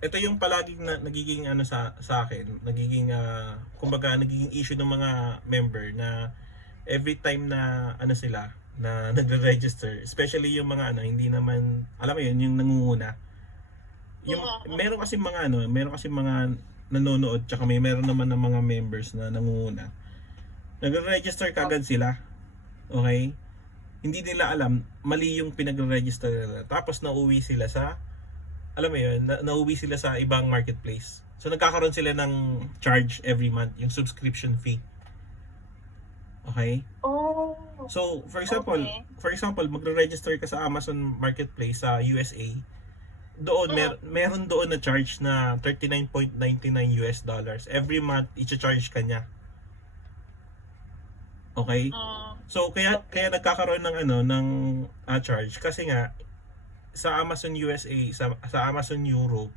ito yung palaging na, nagiging ano sa akin, nagiging kumbaga nagiging issue ng mga member na every time na ano sila na nagre-register, especially yung mga ano hindi naman alam mo yun yung nangunguna. Yung meron kasi mga nanonood tsaka meron naman ng mga members na nangunguna. Nagre-register kagad sila. Okay? Hindi nila alam mali yung pinagre-register nila. Tapos nauwi sila sa alam mo yun, nauwi sila sa ibang marketplace. So nagkakaroon sila ng charge every month, yung subscription fee. Okay? Oh, So, okay. for example, magre-register ka sa Amazon Marketplace sa USA. Doon Mm. meron doon na charge na 39.99 US dollars. Every month i-charge ka niya. Okay? Mm. So kaya Okay. nagkakaroon ng ano ng charge kasi nga sa Amazon USA, sa Amazon Europe,